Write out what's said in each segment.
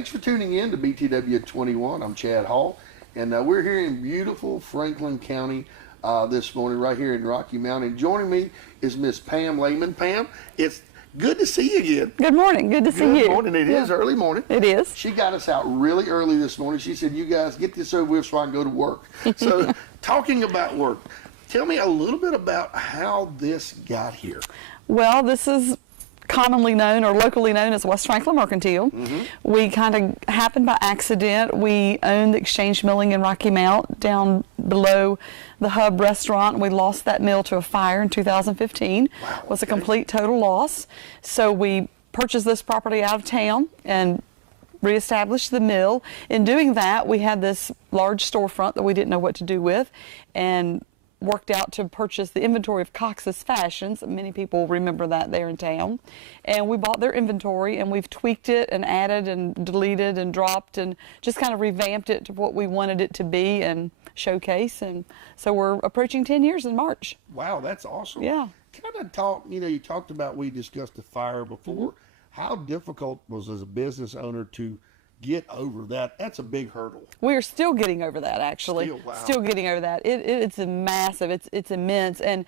Thanks for tuning in to BTW21. I'm Chad Hall, and we're here in beautiful Franklin County this morning, right here in Rocky Mount. And joining me is Miss Pam Lehman. Pam, it's good to see you again. Good morning. Good to see you. Good morning. It is early morning. It is. She got us out really early this morning. She said, "You guys get this over with so I can go to work." So, talking about work, tell me a little bit about how this got here. Well, this is commonly known or locally known as West Franklin Mercantile. We kind of happened by accident. We owned the Exchange Milling in Rocky Mount down below the Hub restaurant. We lost that mill to a fire in 2015. Wow, It was a complete total loss. So we purchased this property out of town and reestablished the mill. In doing that, we had this large storefront that we didn't know what to do with, and worked out to purchase the inventory of Cox's Fashions. Many people remember that there in town. And we bought their inventory, and we've tweaked it and added and deleted and dropped and just kind of revamped it to what we wanted it to be and showcase. And so we're approaching 10 years in March. Wow, that's awesome. Yeah. Can I talk, you talked about, we discussed the fire before. How difficult was as a business owner to get over that? That's a big hurdle. We are still getting over that, actually. Still, wow. Still getting over that. It's a massive. It's immense, and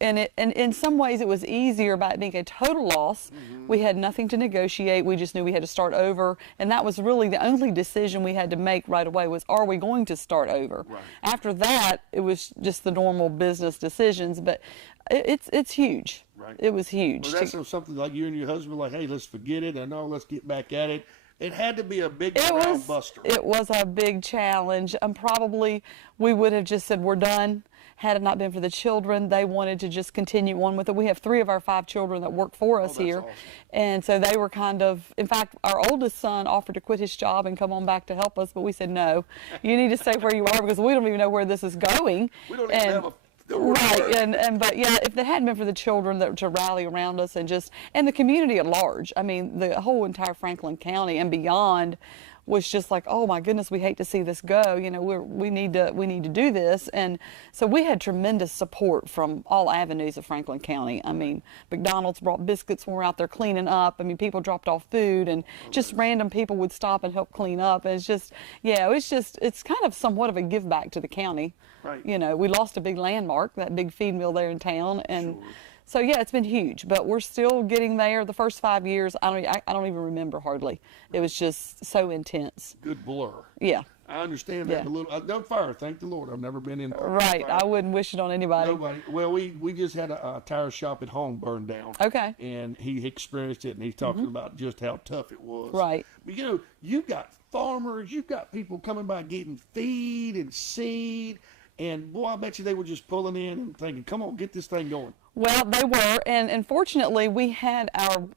in some ways it was easier by it being a total loss. We had nothing to negotiate. We just knew we had to start over, and that was really the only decision we had to make right away was, are we going to start over? Right. After that, it was just the normal business decisions, but it's huge. Right. It was huge. Well, that's something like you and your husband like, hey, let's forget it, and no, let's get back at it. It had to be a big ground buster. It was a big challenge. Probably we would have just said we're done had it not been for the children. They wanted to just continue on with it. We have 3 of our 5 children that work for us here. Awesome. And so they were kind of, in fact, our oldest son offered to quit his job and come on back to help us, but we said, no, you need to stay where you are because we don't even know where this is going. We don't even have a right, but yeah, if it hadn't been for the children that to rally around us and the community at large, I mean, the whole entire Franklin County and beyond was just like, oh my goodness, we hate to see this go. We need to do this, and so we had tremendous support from all avenues of Franklin County. I mean, McDonald's brought biscuits when we were out there cleaning up. I mean, people dropped off food, and just random people would stop and help clean up. And it's kind of somewhat of a give back to the county. Right. We lost a big landmark, that big feed mill there in town, and. Sure. So yeah, it's been huge, but we're still getting there. The first 5 years, I don't even remember hardly. It was just so intense. Good blur. Yeah. I understand that a little. No fire, thank the Lord. I've never been in. Right. Fire. I wouldn't wish it on anybody. Nobody. Well, we just had a tire shop at home burned down. Okay. And he experienced it, and he's talking about just how tough it was. Right. But you've got farmers, you've got people coming by getting feed and seed, and boy, I bet you they were just pulling in and thinking, come on, get this thing going. Well, they were, and fortunately, we had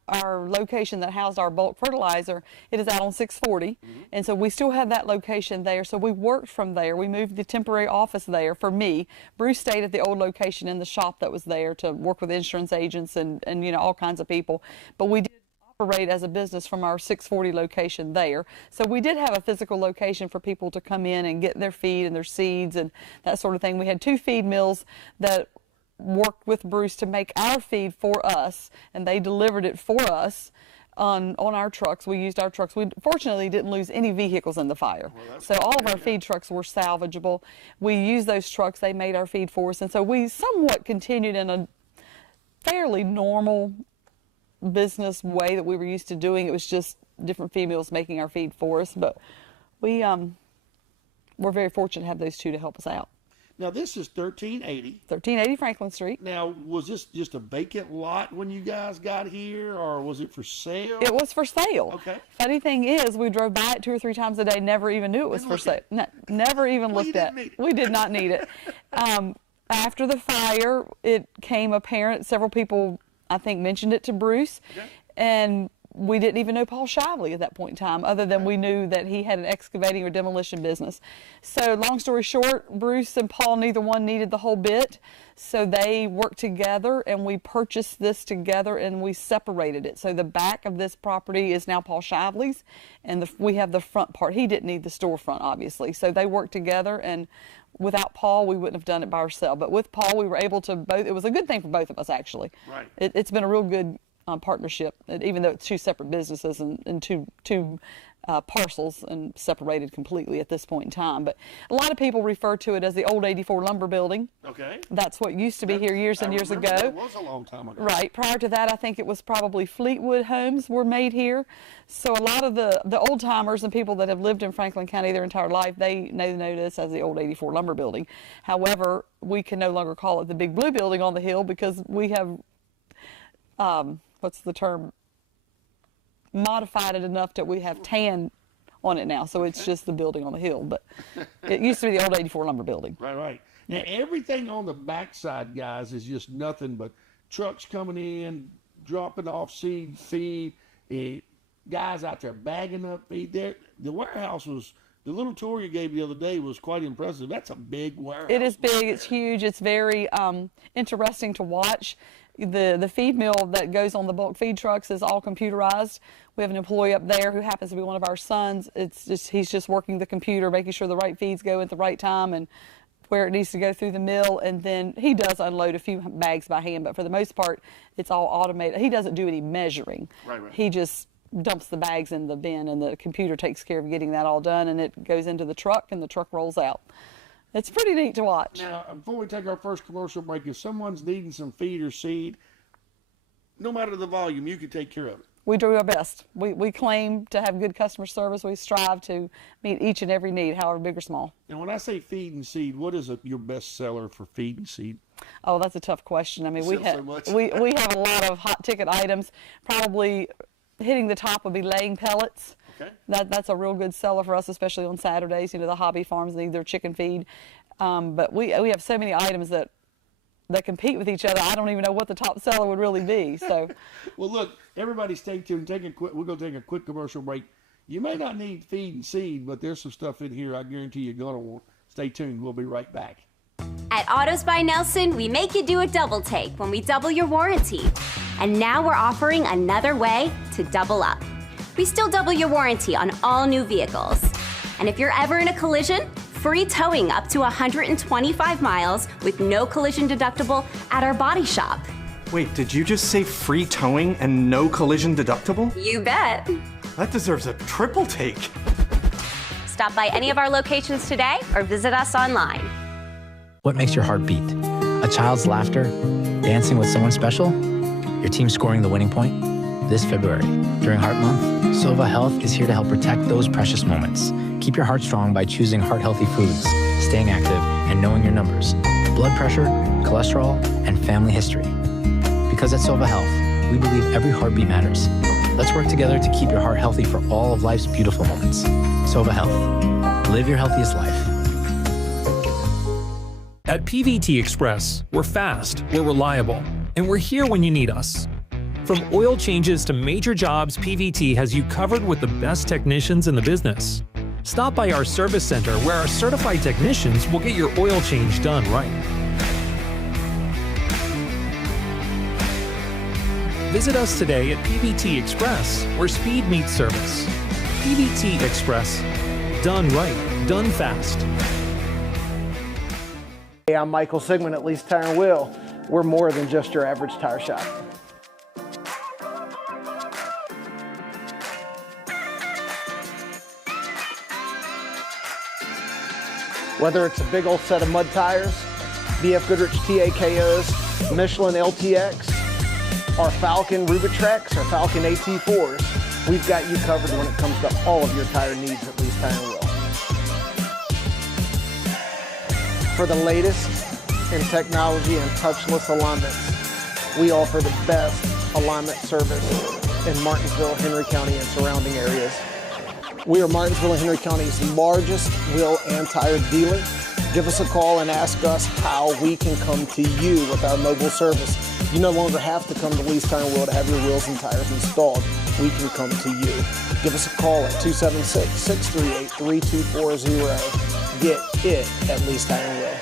our location that housed our bulk fertilizer. It is out on 640, and so we still have that location there. So we worked from there. We moved the temporary office there for me. Bruce stayed at the old location in the shop that was there to work with insurance agents and all kinds of people. But we did operate as a business from our 640 location there. So we did have a physical location for people to come in and get their feed and their seeds and that sort of thing. We had 2 feed mills that worked with Bruce to make our feed for us, and they delivered it for us on our trucks. We used our trucks. We fortunately didn't lose any vehicles in the fire. Well, so all of our feed trucks were salvageable. We used those trucks. They made our feed for us, and so we somewhat continued in a fairly normal business way that we were used to doing. It was just different females making our feed for us, but we're very fortunate to have those 2 to help us out. Now, this is 1380. 1380 Franklin Street. Now, was this just a vacant lot when you guys got here, or was it for sale? It was for sale. Okay. Funny thing is, we drove by it 2 or 3 times a day, never even knew it was for sale. Never even looked at it. We did not need it. After the fire, it came apparent, several people, I think, mentioned it to Bruce, and we didn't even know Paul Shively at that point in time, other than we knew that he had an excavating or demolition business. So long story short, Bruce and Paul, neither one needed the whole bit. So they worked together, and we purchased this together, and we separated it. So the back of this property is now Paul Shively's, and we have the front part. He didn't need the storefront, obviously. So they worked together, and without Paul, we wouldn't have done it by ourselves. But with Paul, we were able to both. It was a good thing for both of us, actually. Right. It's been a real good partnership, even though it's two separate businesses and two parcels and separated completely at this point in time. But a lot of people refer to it as the old 84 lumber building. Okay. That's what used to be here years and years ago. It was a long time ago. Right. Prior to that, I think it was probably Fleetwood homes were made here. So a lot of the old timers and people that have lived in Franklin County their entire life, they know this as the old 84 lumber building. However, we can no longer call it the big blue building on the hill because we have, what's the term? Modified it enough that we have tan on it now, so it's just the building on the hill. But it used to be the old 84 lumber building. Right. Now everything on the backside, guys, is just nothing but trucks coming in, dropping off seed, feed, guys out there bagging up feed. The warehouse was, the little tour you gave the other day was quite impressive. That's a big warehouse. It is big. It's huge. It's very interesting to watch. The feed mill that goes on the bulk feed trucks is all computerized. We have an employee up there who happens to be one of our sons. He's just working the computer, making sure the right feeds go at the right time and where it needs to go through the mill. And then he does unload a few bags by hand, but for the most part, it's all automated. He doesn't do any measuring. Right. He just dumps the bags in the bin, and the computer takes care of getting that all done, and it goes into the truck, and the truck rolls out. It's pretty neat to watch. Now, before we take our first commercial break, if someone's needing some feed or seed, no matter the volume, you can take care of it. We do our best. We claim to have good customer service. We strive to meet each and every need, however big or small. Now, when I say feed and seed, what is your best seller for feed and seed? Oh, that's a tough question. I mean, we have we have a lot of hot ticket items. Probably hitting the top would be laying pellets. Okay. That's a real good seller for us, especially on Saturdays. You know, the hobby farms need their chicken feed. But we have so many items that compete with each other. I don't even know what the top seller would really be. So, well, look, everybody stay tuned. We're going to take a quick commercial break. You may not need feed and seed, but there's some stuff in here I guarantee you're going to want. Stay tuned. We'll be right back. At Autos by Nelson, we make you do a double take when we double your warranty. And now we're offering another way to double up. We still double your warranty on all new vehicles. And if you're ever in a collision, free towing up to 125 miles with no collision deductible at our body shop. Wait, did you just say free towing and no collision deductible? You bet. That deserves a triple take. Stop by any of our locations today or visit us online. What makes your heart beat? A child's laughter? Dancing with someone special? Your team scoring the winning point? This February, during Heart Month, Sova Health is here to help protect those precious moments. Keep your heart strong by choosing heart-healthy foods, staying active, and knowing your numbers, blood pressure, cholesterol, and family history. Because at Sova Health, we believe every heartbeat matters. Let's work together to keep your heart healthy for all of life's beautiful moments. Sova Health. Live your healthiest life. At PVT Express, we're fast, we're reliable, and we're here when you need us. From oil changes to major jobs, PVT has you covered with the best technicians in the business. Stop by our service center where our certified technicians will get your oil change done right. Visit us today at PVT Express, where speed meets service. PVT Express. Done right, done fast. Hey, I'm Michael Sigmund at Lease Tire and Wheel. We're more than just your average tire shop. Whether it's a big old set of mud tires, BF Goodrich TAKOs, Michelin LTX, our Falcon Rubitrex, or Falcon AT4s, we've got you covered when it comes to all of your tire needs at Lease Tire and Wheel. For the latest in technology and touchless alignments, we offer the best alignment service in Martinsville, Henry County, and surrounding areas. We are Martinsville and Henry County's largest wheel and tire dealer. Give us a call and ask us how we can come to you with our mobile service. You no longer have to come to Lease Tire and Wheel to have your wheels and tires installed. We can come to you. Give us a call at 276-638-3240. Get it at Lease Tire and Wheel.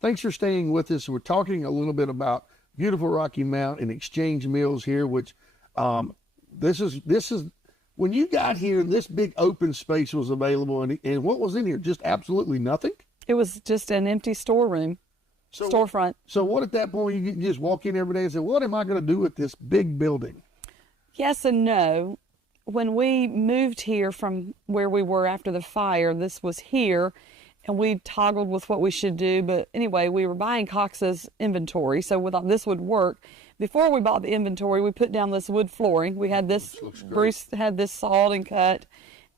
Thanks for staying with us. We're talking a little bit about beautiful Rocky Mount and Exchange Mills here, which this is when you got here, this big open space was available, and what was in here? Just absolutely nothing? It was just an empty storeroom. storefront. So what at that point you just walk in every day and say, what am I going to do with this big building? Yes and no. When we moved here from where we were after the fire, this was here, and we toggled with what we should do. But anyway, we were buying Cox's inventory, so we thought this would work. Before we bought the inventory, we put down this wood flooring. We had this, Bruce had this sawed and cut,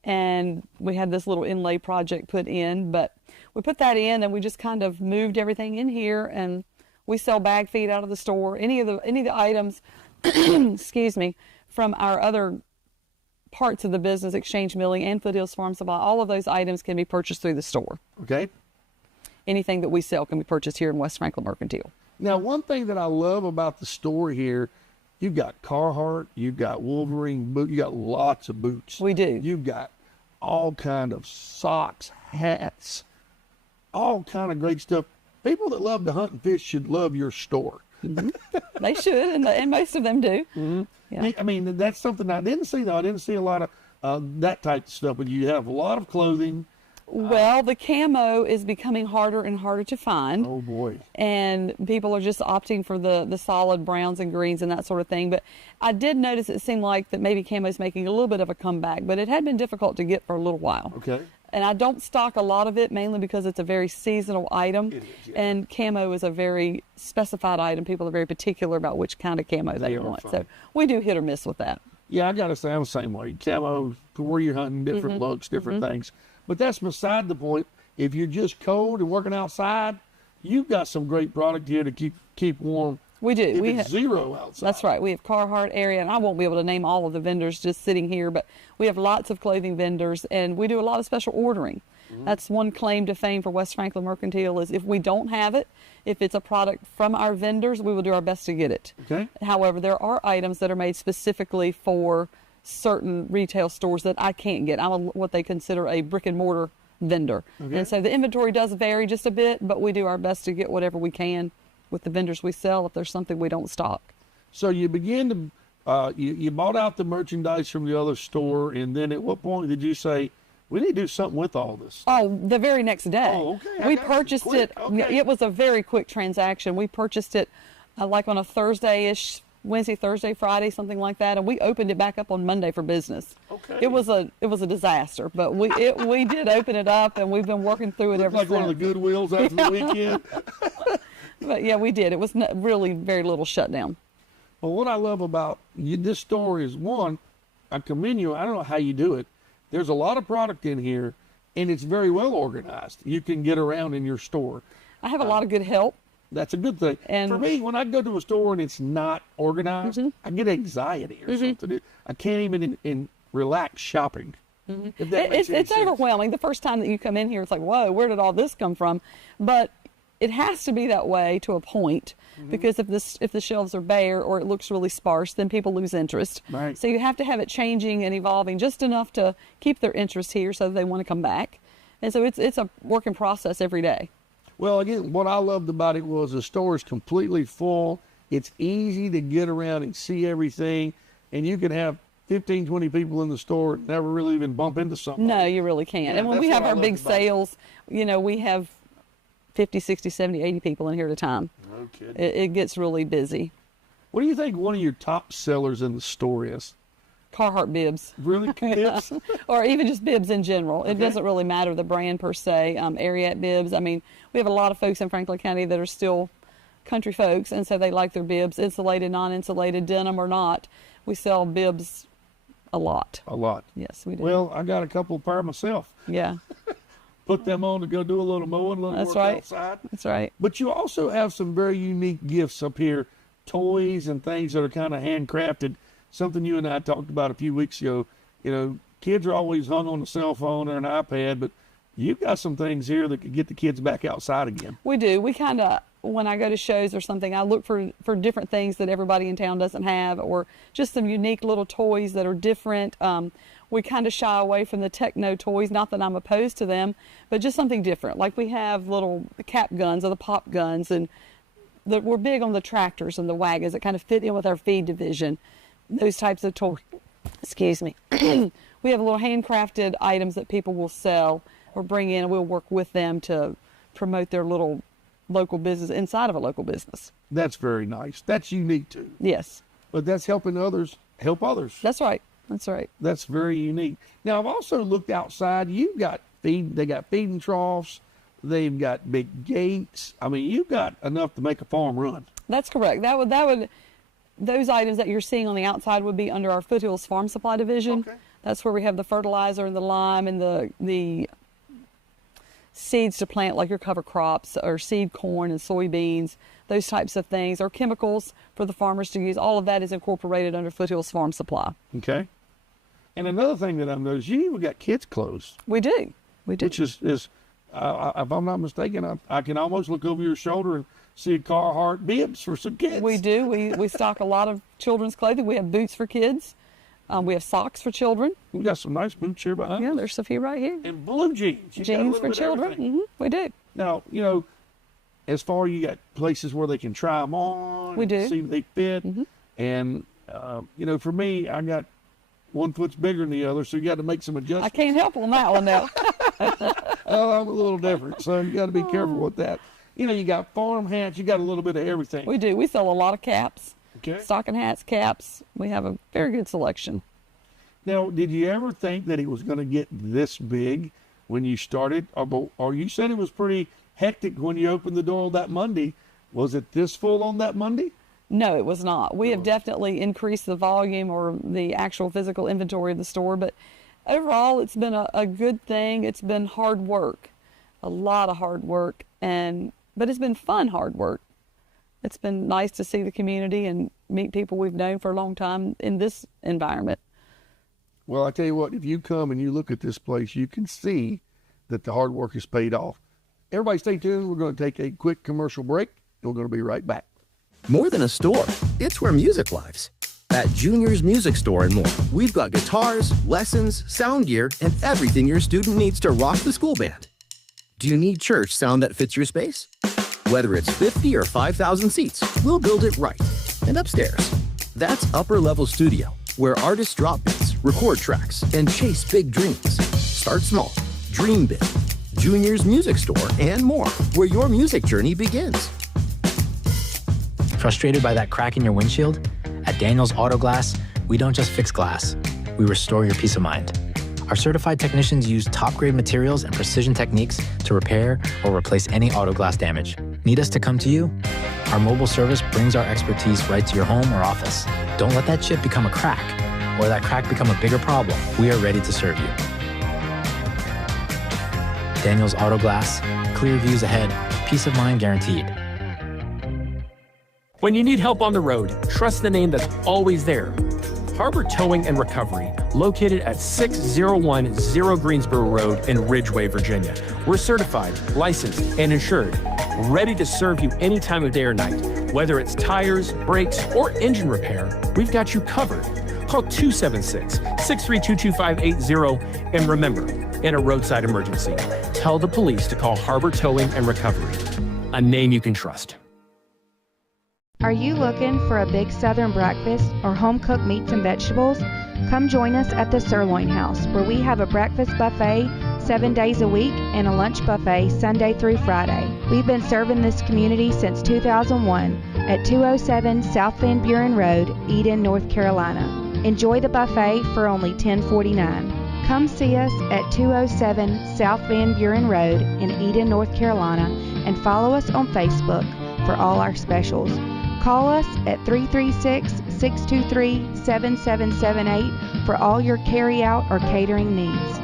and we had this little inlay project put in. But we put that in, and we just kind of moved everything in here, and we sell bag feed out of the store. Any of the items, excuse me, from our other parts of the business, Exchange Milling and Foothills Farm Supply, all of those items can be purchased through the store. Okay. Anything that we sell can be purchased here in West Franklin Mercantile. Now, one thing that I love about the store here, you've got Carhartt, you've got Wolverine boot, you got lots of boots. We do. You've got all kind of socks, hats, all kind of great stuff. People that love to hunt and fish should love your store. They should, and most of them do. Mm-hmm. Yeah. I mean, that's something I didn't see, though. I didn't see a lot of that type of stuff, but you have a lot of clothing. Well, the camo is becoming harder and harder to find. Oh, boy. And people are just opting for the solid browns and greens and that sort of thing. But I did notice it seemed like that maybe camo's making a little bit of a comeback, but it had been difficult to get for a little while. Okay. And I don't stock a lot of it, mainly because it's a very seasonal item. It is, yeah. And camo is a very specified item. People are very particular about which kind of camo they want. So we do hit or miss with that. Yeah, I got to say, I'm the same way. Camo, for where you're hunting, different looks, different things. But that's beside the point. If you're just cold and working outside, you've got some great product here to keep warm. We do. If it's zero outside. That's right. We have Carhartt area, and I won't be able to name all of the vendors just sitting here, but we have lots of clothing vendors, and we do a lot of special ordering. That's one claim to fame for West Franklin Mercantile is if we don't have it, if it's a product from our vendors, we will do our best to get it. Okay. However, there are items that are made specifically for certain retail stores that I can't get. I'm what they consider a brick and mortar vendor. Okay. And so the inventory does vary just a bit, but we do our best to get whatever we can with the vendors we sell if there's something we don't stock. So you begin to, you bought out the merchandise from the other store, and then at what point did you say, we need to do something with all this? Oh, the very next day. Oh, okay. We purchased it. Okay. It was a very quick transaction. We purchased it like on a Thursday-ish, Wednesday, Thursday, Friday, something like that, and we opened it back up on Monday for business. Okay. It was a disaster, but we did open it up, and we've been working through it ever Like since. one of the Goodwills after the weekend. But yeah, we did. It was really very little shutdown. Well, what I love about this store is, one, I commend you. I don't know how you do it. There's a lot of product in here, and it's very well organized. You can get around in your store. I have a lot of good help. That's a good thing. And for me, when I go to a store and it's not organized, I get anxiety or something. I can't even in relax shopping. If that makes any It's sense. overwhelming. The first time that you come in here, it's like, whoa, where did all this come from? But it has to be that way to a point, because if the shelves are bare or it looks really sparse, then people lose interest. Right. So you have to have it changing and evolving just enough to keep their interest here so that they want to come back. And so it's a working process every day. Well, again, what I loved about it was the store is completely full. It's easy to get around and see everything, and you can have 15, 20 people in the store and never really even bump into something. No, you really can't. Yeah, And when that's we have what I our loved big about it. sales, we have 50, 60, 70, 80 people in here at a time. No kidding. It gets really busy. What do you think one of your top sellers in the store is? Carhartt bibs. Really, kids? Or even just bibs in general. It doesn't really matter the brand per se. Ariat bibs. I mean, we have a lot of folks in Franklin County that are still country folks, and so they like their bibs, insulated, non-insulated, denim or not. We sell bibs a lot. A lot. Yes, we do. Well, I got a couple of pair myself. Yeah, Put them on to go do a little mowing, a little That's work right. outside. that's right. But you also have some very unique gifts up here, toys and things that are kind of handcrafted. Something you and I talked about a few weeks ago. Kids are always hung on the cell phone or an iPad, but you've got some things here that could get the kids back outside again. We do. We kind of, when I go to shows or something, I look for different things that everybody in town doesn't have, or just some unique little toys that are different. We kind of shy away from the techno toys, not that I'm opposed to them, but just something different. Like we have little cap guns or the pop guns, and we're big on the tractors and the wagons that kind of fit in with our feed division. Those types of toys. Excuse me. We have little handcrafted items that people will sell or bring in, and we'll work with them to promote their little local business inside of a local business. That's very nice. That's unique too. Yes, But that's helping others help others. that's right. That's right. That's very unique. Now, I've also looked outside. You've got they got feeding troughs. They've got big gates. I mean, you've got enough to make a farm run. That's correct. Those items that you're seeing on the outside would be under our Foothills Farm Supply Division. Okay. That's where we have the fertilizer and the lime and the seeds to plant, like your cover crops or seed corn and soybeans, those types of things, or chemicals for the farmers to use. All of that is incorporated under Foothills Farm Supply. Okay. And another thing that I've noticed, you even got kids' clothes, We do. which is if I'm not mistaken, I can almost look over your shoulder and see a Carhartt bibs for some kids. We do. We stock a lot of children's clothing. We have boots for kids. We have socks for children. We got some nice boots here behind. Yeah, there's a few right here. And blue jeans. You got a Jeans little for bit of children. everything. We do. Now, as far you got places where they can try them on. We do. And see if they fit. And, for me, I got one foot's bigger than the other, so you got to make some I adjustments. can't help on that one now. Oh, I'm a little different, so you got to be careful with that. You got farm hats. You got a little bit of everything. We do. We sell a lot of caps, Okay. stocking hats, caps. We have a very good selection. Now, did you ever think that it was going to get this big when you started? Or you said it was pretty hectic when you opened the door that Monday. Was it this full on that Monday? No, it was not. We have definitely increased the volume or the actual physical inventory of the store, but overall, it's been a good thing. It's been hard work, a lot of hard work, but it's been fun hard work. It's been nice to see the community and meet people we've known for a long time in this environment. Well, I tell you what, if you come and you look at this place, you can see that the hard work has paid off. Everybody stay tuned. We're going to take a quick commercial break, and we're going to be right back. More than a store, it's where music lives. At Junior's Music Store and more, we've got guitars, lessons, sound gear, and everything your student needs to rock the school band. Do you need church sound that fits your space? Whether it's 50 or 5,000 seats, we'll build it right. And upstairs, that's Upper Level Studio, where artists drop beats, record tracks, and chase big dreams. Start small, dream big. Junior's Music Store and more, where your music journey begins. Frustrated by that crack in your windshield? At Daniels Auto Glass, we don't just fix glass, we restore your peace of mind. Our certified technicians use top-grade materials and precision techniques to repair or replace any auto glass damage. Need us to come to you? Our mobile service brings our expertise right to your home or office. Don't let that chip become a crack, or that crack become a bigger problem. We are ready to serve you. Daniels Auto Glass, clear views ahead, peace of mind guaranteed. When you need help on the road, trust the name that's always there. Harbor Towing and Recovery, located at 6010 Greensboro Road in Ridgeway, Virginia. We're certified, licensed, and insured, ready to serve you any time of day or night. Whether it's tires, brakes, or engine repair, we've got you covered. Call 276-632-2580, and remember, in a roadside emergency, tell the police to call Harbor Towing and Recovery, a name you can trust. Are you looking for a big southern breakfast or home-cooked meats and vegetables? Come join us at the Sirloin House, where we have a breakfast buffet 7 days a week and a lunch buffet Sunday through Friday. We've been serving this community since 2001 at 207 South Van Buren Road, Eden, North Carolina. Enjoy the buffet for only $10.49. Come see us at 207 South Van Buren Road in Eden, North Carolina, and follow us on Facebook for all our specials. Call us at 336-623-7778 for all your carry-out or catering needs.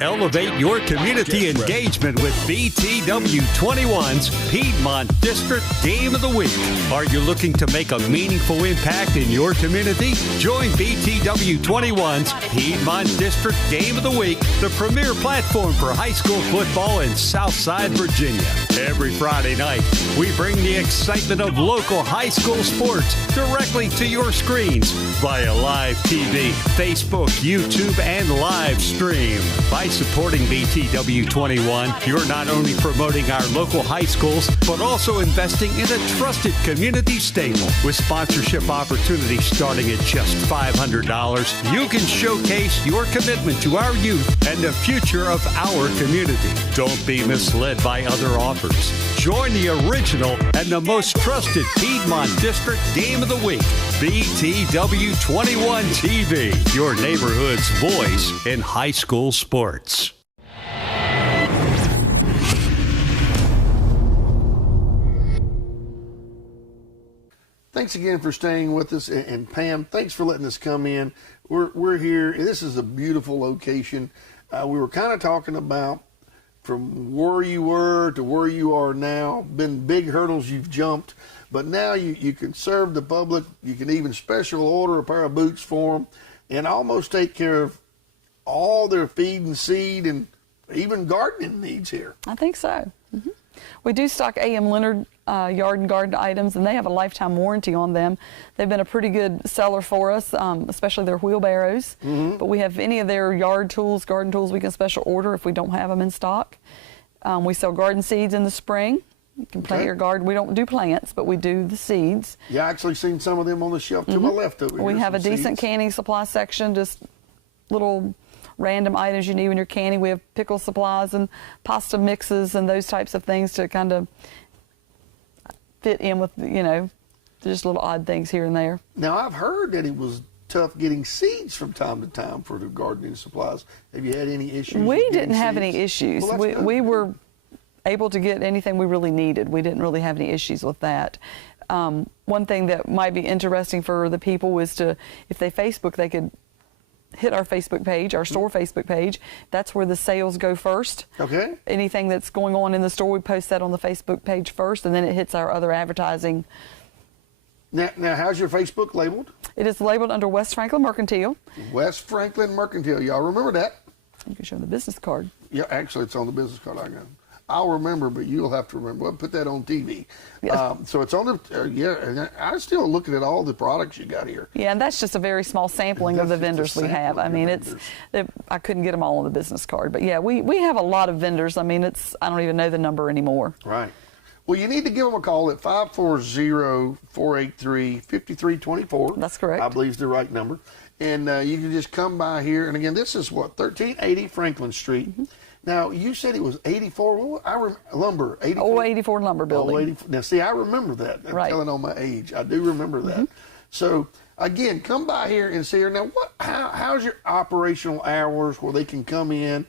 Elevate your community engagement with BTW21'S Piedmont District Game of the Week. Are you looking to make a meaningful impact in your community? Join BTW21'S Piedmont District Game of the Week, the premier platform for high school football in Southside Virginia. Every Friday night, we bring the excitement of local high school sports directly to your screens via live TV, Facebook, YouTube, and live stream. By supporting BTW21, you're not only promoting our local high schools, but also investing in a trusted community stable. With sponsorship opportunities starting at just $500, you can showcase your commitment to our youth and the future of our community. Don't be misled by other offers. Join the original and the most trusted Piedmont District Game of the Week, BTW21 TV, your neighborhood's voice in high school sports. Thanks again for staying with us, and Pam, thanks for letting us come in. We're here. This is a beautiful location. We were kind of talking about from where you were to where you are now. Been big hurdles you've jumped, but now you can serve the public. You can even special order a pair of boots for them, and almost take care of all their feed and seed and even gardening needs here. I think so. Mm-hmm. We do stock A.M. Leonard yard and garden items, and they have a lifetime warranty on them. They've been a pretty good seller for us, especially their wheelbarrows. Mm-hmm. But we have any of their yard tools, garden tools, we can special order if we don't have them in stock. We sell garden seeds in the spring. You can plant your garden. We don't do plants, but we do the seeds. Yeah, I actually seen some of them on the shelf to my left over here. We have a decent seeds. canning supply section, just little random items you need when you're canning. We have pickle supplies and pasta mixes and those types of things to kind of fit in with, just little odd things here and there. Now, I've heard that it was tough getting seeds from time to time for the gardening supplies. Have you had any issues? We didn't have any issues. Well, we were able to get anything we really needed. We didn't really have any issues with that. One thing that might be interesting for the people was if they Facebook, they could hit our Facebook page, our store Facebook page. That's where the sales go first. Okay. Anything that's going on in the store, we post that on the Facebook page first, and then it hits our other advertising. Now, how's your Facebook labeled? It is labeled under West Franklin Mercantile. West Franklin Mercantile. Y'all remember that? You can show them the business card. Yeah, actually, it's on the business card I got. I'll remember, but you'll have to remember. We'll put that on TV. Yes. So it's on the, and I'm still looking at all the products you got here. Yeah, and that's just a very small sampling of the vendors we have. I mean, I couldn't get them all on the business card. But yeah, we have a lot of vendors. I mean, I don't even know the number anymore. Right. Well, you need to give them a call at 540-483-5324. That's correct. I believe is the right number. And you can just come by here. And again, this is 1380 Franklin Street. Mm-hmm. Now, you said it was 84, lumber, 84? 84 Lumber Building. 84. Now, see, I remember that. I'm telling on my age. I do remember that. Mm-hmm. So, again, come by here and see her. Now, how's your operational hours where they can come in,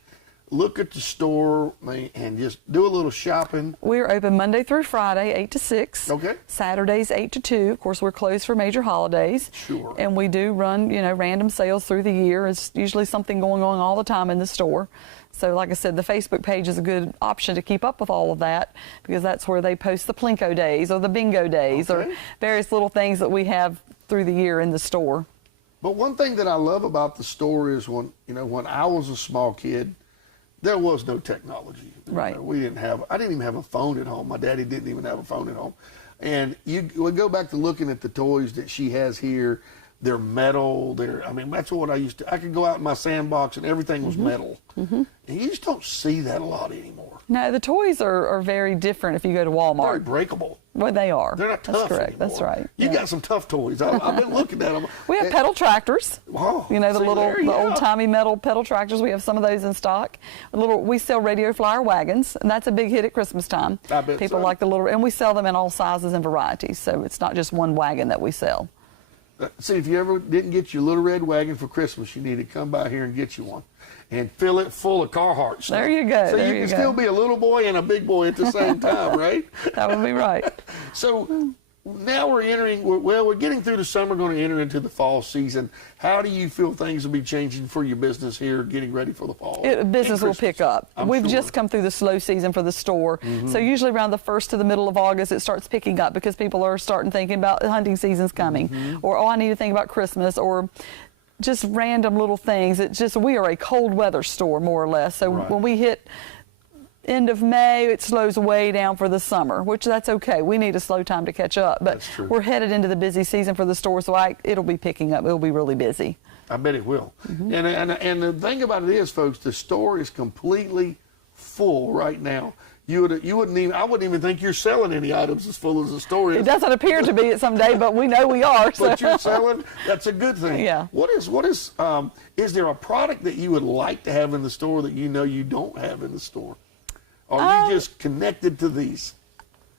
look at the store, and just do a little shopping? We're open Monday through Friday, 8 to 6. Okay. Saturdays, 8 to 2. Of course, we're closed for major holidays. Sure. And we do run, random sales through the year. It's usually something going on all the time in the store. So like I said, the Facebook page is a good option to keep up with all of that, because that's where they post the Plinko days or the bingo days or various little things that we have through the year in the store. But one thing that I love about the store is when I was a small kid, there was no technology. Right. I didn't even have a phone at home. My daddy didn't even have a phone at home. And we go back to looking at the toys that she has here. They're metal. That's what I used to. I could go out in my sandbox and everything was metal. Mm-hmm. And you just don't see that a lot anymore. No, the toys are very different if you go to Walmart. Very breakable. Well, they are. They're not tough. That's correct. Anymore. That's right. You got some tough toys. I've been looking at them. We have pedal tractors. Wow. The old-timey metal pedal tractors. We have some of those in stock. We sell radio flyer wagons, and that's a big hit at Christmas time. I bet People like the little, and we sell them in all sizes and varieties. So it's not just one wagon that we sell. See, if you ever didn't get your little red wagon for Christmas, you need to come by here and get you one and fill it full of Carhartt stuff. There you go. So you can still be a little boy and a big boy at the same time, right? That would be right. So now we're getting through the summer, going to enter into the fall season. How do you feel things will be changing for your business here, getting ready for the fall? Business will pick up. We've just come through the slow season for the store. Mm-hmm. So usually around the 1st to the middle of August, it starts picking up because people are starting thinking about the hunting season's coming. Mm-hmm. Or, I need to think about Christmas, or just random little things. We are a cold weather store, more or less. So when we hit end of May, it slows way down for the summer, which that's okay. We need a slow time to catch up, but That's true. we're headed into the busy season for the store, so it'll be picking up. It'll be really busy. I bet it will. And the thing about it is, folks, the store is completely full right now. I wouldn't even think you're selling any items as full as the store is. It doesn't appear to be at some day, but we know we are. So. But you're selling. That's a good thing. Yeah. Is there a product that you would like to have in the store that you know you don't have in the store? Or are you just connected to these?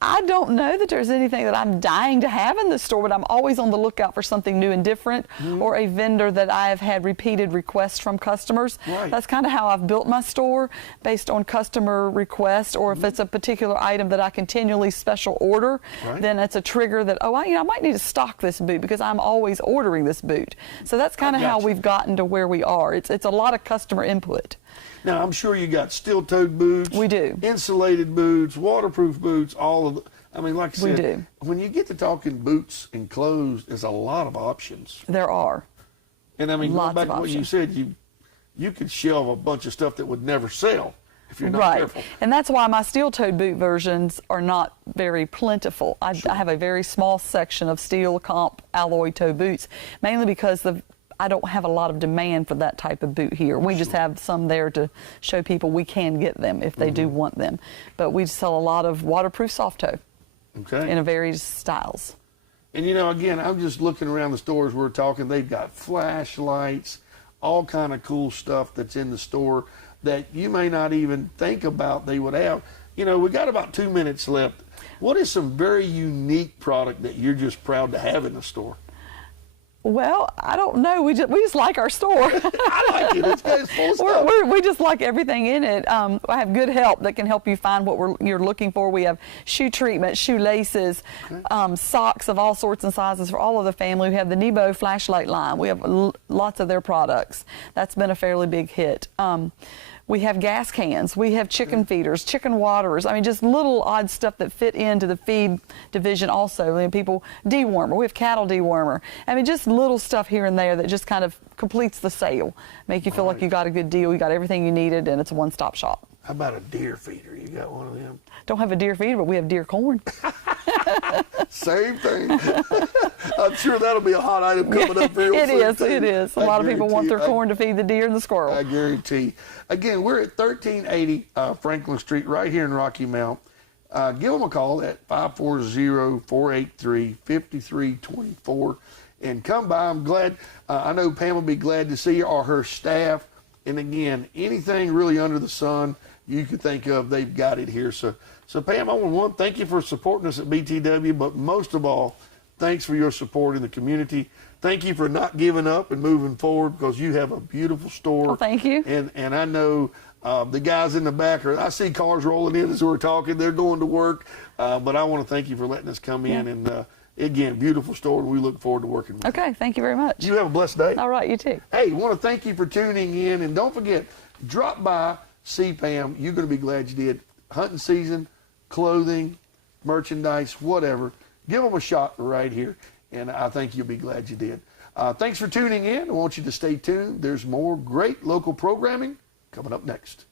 I don't know that there's anything that I'm dying to have in the store, but I'm always on the lookout for something new and different, or a vendor that I have had repeated requests from customers. Right. That's kind of how I've built my store, based on customer request, or if it's a particular item that I continually special order, then it's a trigger that, I might need to stock this boot because I'm always ordering this boot. So that's kind of how we've gotten to where we are. It's a lot of customer input. Now, I'm sure you got steel-toed boots. We do. Insulated boots, waterproof boots, all of the, like I said, We do. When you get to talking boots and clothes, there's a lot of options. There are. And going Lots back of to what you options. said, you could shelve a bunch of stuff that would never sell if you're not Right. careful. And that's why my steel-toed boot versions are not very plentiful. I have a very small section of steel comp alloy toe boots, mainly because I don't have a lot of demand for that type of boot here. We just have some there to show people we can get them if they do want them. But we sell a lot of waterproof soft toe in various styles. And again, I'm just looking around the stores we're talking. They've got flashlights, all kind of cool stuff that's in the store that you may not even think about they would have. We got about 2 minutes left. What is some very unique product that you're just proud to have in the store? Well, I don't know. We just like our store. I like it. It's full of stuff. We just like everything in it. I have good help that can help you find what you're looking for. We have shoe treatment, shoelaces, socks of all sorts and sizes for all of the family. We have the Nebo flashlight line. We have lots of their products. That's been a fairly big hit. We have gas cans. We have chicken feeders, chicken waterers. Just little odd stuff that fit into the feed division also. People, dewormer. We have cattle dewormer. Just little stuff here and there that just kind of completes the sale. Make you feel like you got a good deal. You got everything you needed, and it's a one-stop shop. How about a deer feeder? You got one of them? Don't have a deer feeder, but we have deer corn. Same thing. I'm sure that'll be a hot item coming up real soon. It is. A lot of people want their corn to feed the deer and the squirrel. I guarantee. Again, we're at 1380 Franklin Street right here in Rocky Mount. Give them a call at 540-483-5324 and come by. I'm glad. I know Pam will be glad to see you, or her staff. And again, anything really under the sun you could think of, they've got it here. So Pam, I want to thank you for supporting us at BTW, but most of all, thanks for your support in the community. Thank you for not giving up and moving forward, because you have a beautiful store. Well, thank you. And I know the guys in the back I see cars rolling in as we're talking. They're going to work. But I want to thank you for letting us come in. And again, beautiful store, and we look forward to working with you. Okay, thank you very much. You have a blessed day. All right, you too. Hey, want to thank you for tuning in. And don't forget, drop by, see Pam. You're going to be glad you did. Hunting season, clothing, merchandise, whatever. Give them a shot right here, and I think you'll be glad you did. Thanks for tuning in. I want you to stay tuned. There's more great local programming coming up next.